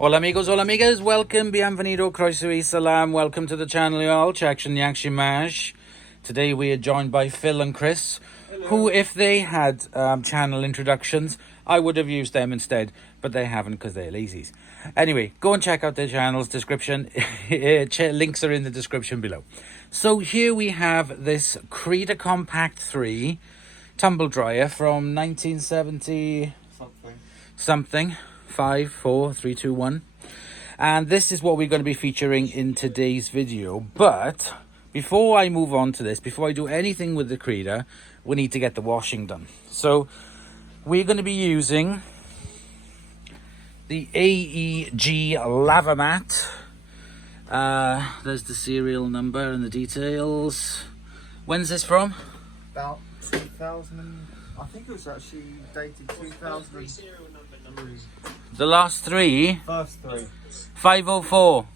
Hola amigos, hola amigas, welcome, bienvenido, croeso y salam, welcome to the channel y'all, Chaction Yakshimash. Today we are joined by Phil and Chris, who if they had channel introductions, I would have used them instead, but they haven't because they're lazies. Anyway, go and check out their channel's description, links are in the description below. So here we have this Creda Compact 3 tumble dryer from 1970 something. 5, 4, 3, 2, 1. And this is what we're going to be featuring in today's video. But before I move on to this, before I do anything with the Creda, we need to get the washing done. So we're going to be using the AEG Lava Mat. There's the serial number and the details. When's this from? About 2000. I think it was actually dated 2003. The last three? First three. 504.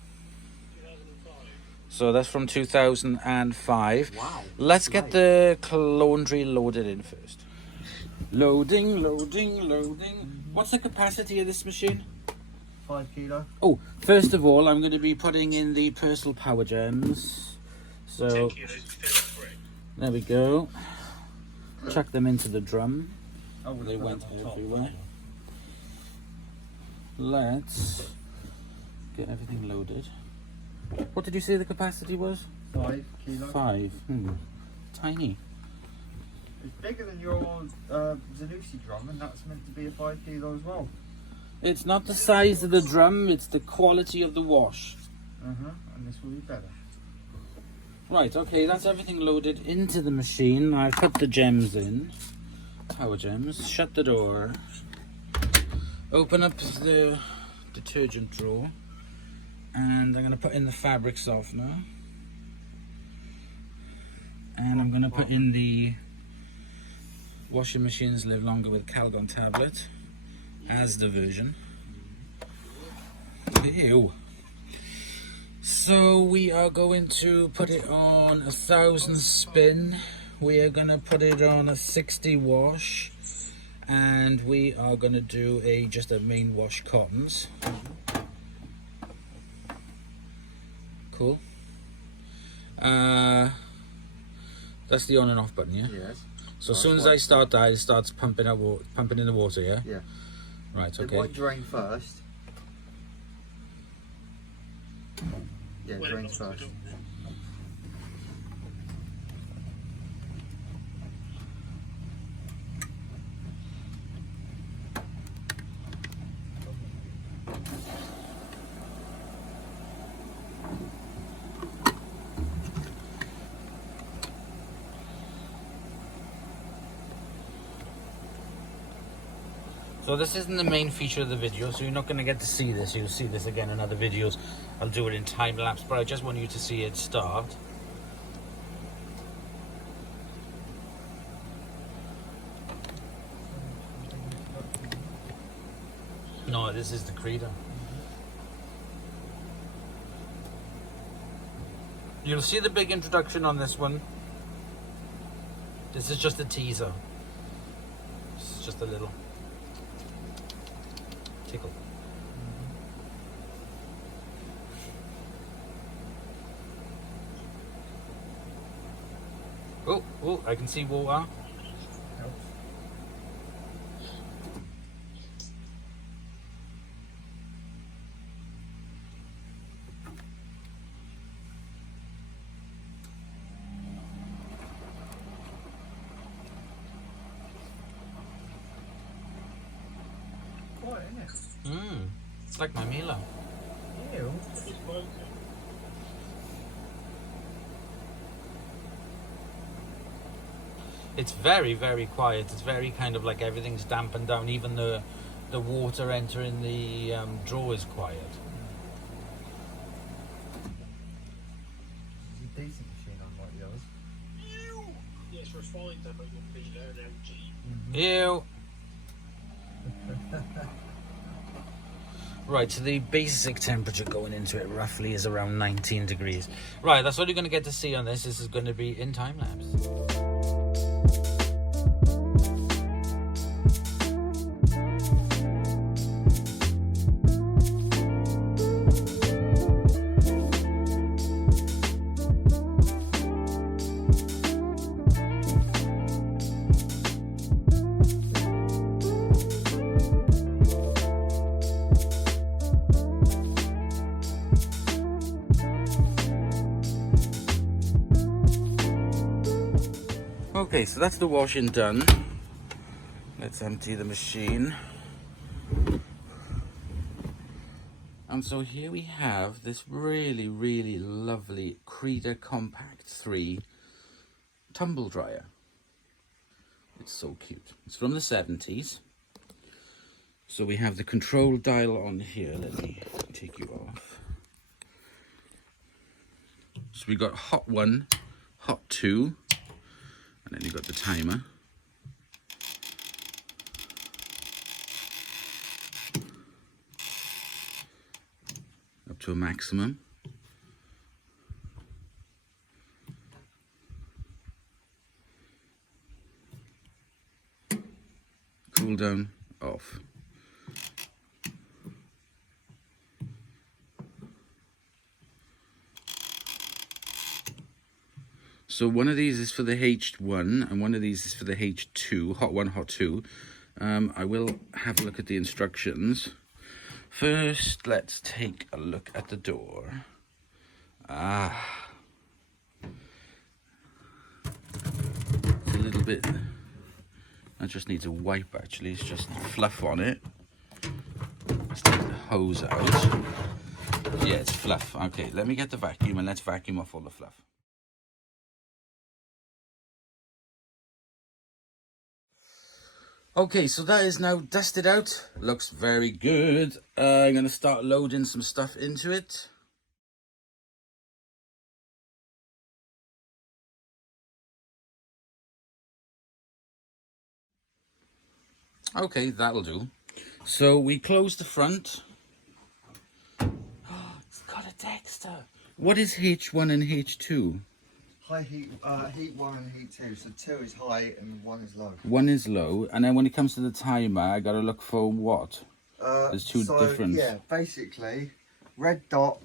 So that's from 2005. Wow. Let's get the laundry loaded in first. Loading. What's the capacity of this machine? 5 kilo. Oh, first of all, I'm going to be putting in the personal power gems. So, there we go. Chuck them into the drum. Oh, They went everywhere. Let's get everything loaded. What did you say the capacity was? 5 kilo. 5. Tiny. It's bigger than your Zanussi drum, and that's meant to be a 5 kilo as well. It's not the size of the drum, it's the quality of the wash. And this will be better. Right, okay, that's everything loaded into the machine. I've put the gems in. Power gems. Shut the door. Open up the detergent drawer. And I'm going to put in the fabric softener. And I'm going to put in the washing machines live longer with Calgon tablet. As the version. Ew. So we are going to put it on 1,000 spin. We are going to put it on a 60 wash. And we are going to do just a main wash cottons. Cool. That's the on and off button, yeah? Yes. So as soon as I start that, it starts pumping in the water, yeah? Yeah. Right, It okay. might drain first. Yeah, drain first. So this isn't the main feature of the video, so you're not going to get to see this. You'll see this again in other videos. I'll do it in time lapse, but I just want you to see it start. No, this is the Creda. You'll see the big introduction on this one. This is just a teaser. This is just a little tickle. Oh, I can see water. Quite, isn't it? It's like my Mila. Ew. It's very, very quiet. It's very kind of like everything's dampened down. Even the water entering the drawer is quiet. It's a decent machine, unlike the others. Yes, refined them, but you'll be there now, G. Ew. Right, so the basic temperature going into it roughly is around 19 degrees. Right, that's all you're going to get to see on this. This is going to be in time lapse. Okay, so that's the washing done. Let's empty the machine. And so here we have this really, really lovely Creda Compact 3 tumble dryer. It's so cute. It's from the 70s. So we have the control dial on here. Let me take you off. So we got hot 1, hot 2, and then you got the timer. Up to a maximum. Cool down, off. So one of these is for the H1 and one of these is for the H2, hot 1, hot 2. I will have a look at the instructions. First, let's take a look at the door. Ah. It's a little bit, that just needs a wipe actually, it's just fluff on it. Let's take the hose out. Yeah, it's fluff. Okay, let me get the vacuum and let's vacuum off all the fluff. Okay, so that is now dusted out. Looks very good. I'm going to start loading some stuff into it. Okay, that'll do. So we close the front. Oh, it's got a Dexter. What is H1 and H2? High heat, heat 1 and heat 2. So 2 is high and 1 is low. 1 is low, and then when it comes to the timer, I gotta look for what? There's two different. Yeah, basically, red dot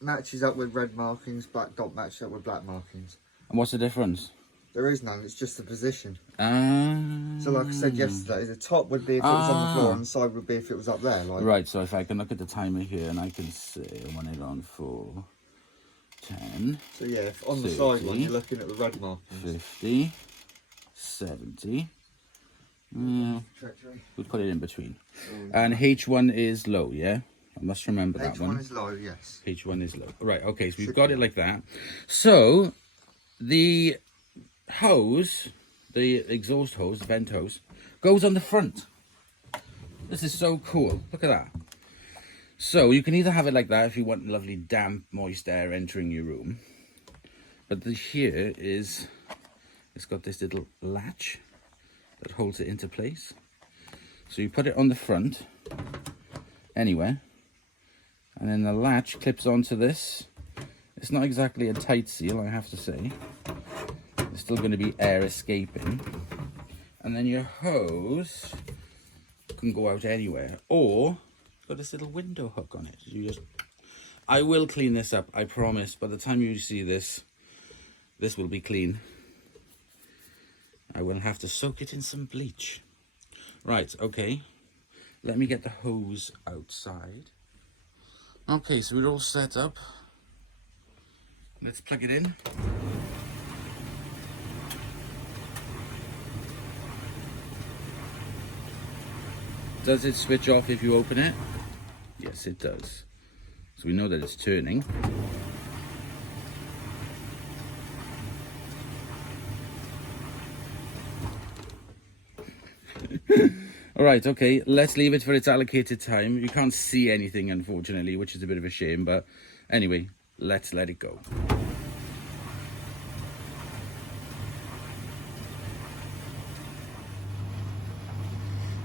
matches up with red markings, black dot matches up with black markings. And what's the difference? There is none, it's just the position. Ah. So like I said yesterday, the top would be if it was on the floor and the side would be if it was up there. Like. Right, so if I can look at the timer here and I can say I want it on for 10. So yeah, if on 30, the side one you're looking at the red markings. 50, 70. Yeah, Treachery. we'll put it in between. And H1 is low, yeah? I must remember that one. H1 is low, yes. H1 is low. Right, okay, so we've got it like that. So, the hose, the exhaust hose, the vent hose, goes on the front. This is so cool. Look at that. So, you can either have it like that if you want lovely damp, moist air entering your room. But here is, it's got this little latch that holds it into place. So you put it on the front, anywhere, and then the latch clips onto this. It's not exactly a tight seal, I have to say. There's still going to be air escaping. And then your hose can go out anywhere. Or, it's got this little window hook on it. I will clean this up, I promise. By the time you see this, this will be clean. I will have to soak it in some bleach. Right, okay. Let me get the hose outside. Okay, so we're all set up. Let's plug it in. Does it switch off if you open it? Yes, it does. So we know that it's turning. All right, okay, let's leave it for its allocated time. You can't see anything, unfortunately, which is a bit of a shame, but anyway, let's let it go.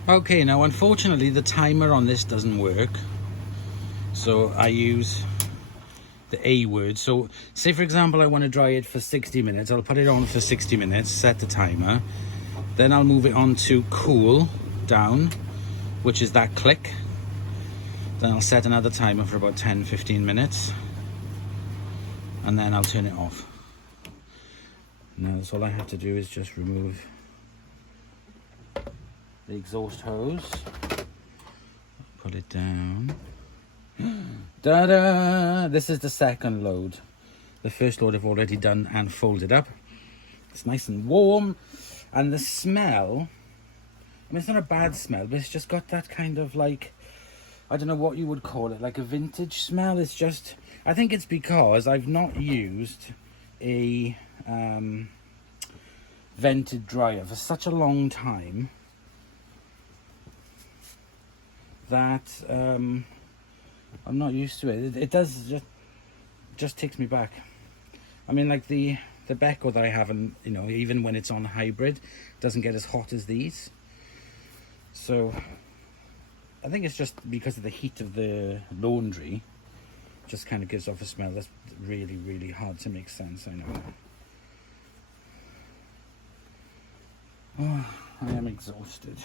Okay, now unfortunately the timer on this doesn't work, so I use the A word. So say for example I want to dry it for 60 minutes, I'll put it on for 60 minutes, set the timer, then I'll move it on to cool down, which is that click. Then I'll set another timer for about 10-15 minutes, and then I'll turn it off. Now that's all I have to do is just remove the exhaust hose, put it down. Ta-da! This is the second load. The first load I've already done and folded up. It's nice and warm, and the smell, I mean, it's not a bad smell, but it's just got that kind of like, I don't know what you would call it, like a vintage smell. It's just, I think it's because I've not used a vented dryer for such a long time that I'm not used to it. It does just takes me back. I mean, like the Beko that I have, and you know, even when it's on hybrid, doesn't get as hot as these. So I think it's just because of the heat of the laundry, just kind of gives off a smell that's really, really hard to make sense. I know. Oh, I am exhausted.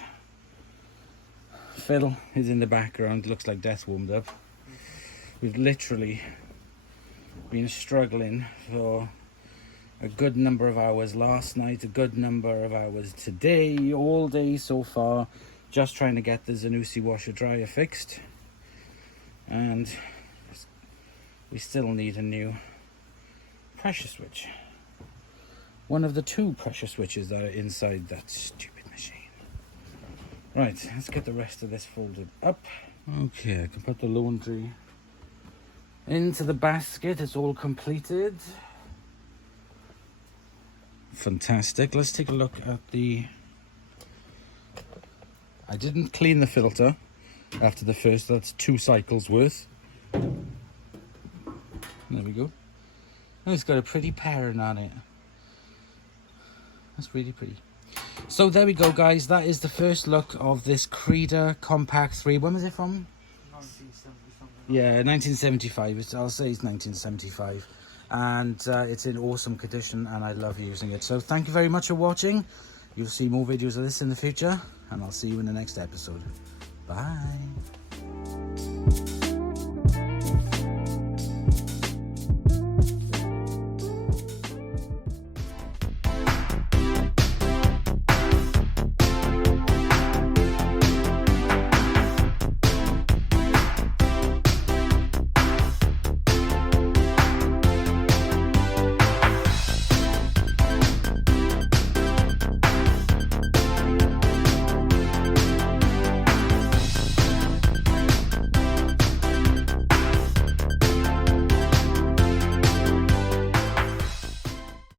Phil is in the background, looks like death warmed up. We've literally been struggling for a good number of hours last night, a good number of hours today, all day so far, just trying to get the Zanussi washer dryer fixed. And we still need a new pressure switch. One of the 2 pressure switches that are inside that stupid machine. Right, let's get the rest of this folded up. Okay, I can put the laundry into the basket. It's all completed. Fantastic. Let's take a look at the... I didn't clean the filter after the first, that's 2 cycles worth. There we go. Oh, it's got a pretty pattern on it. That's really pretty. So there we go, guys. That is the first look of this Creda Compact 3. When was it from? 1970 something. Yeah, 1975. I'll say it's 1975. And it's in awesome condition, and I love using it. So thank you very much for watching. You'll see more videos of this in the future, and I'll see you in the next episode. Bye.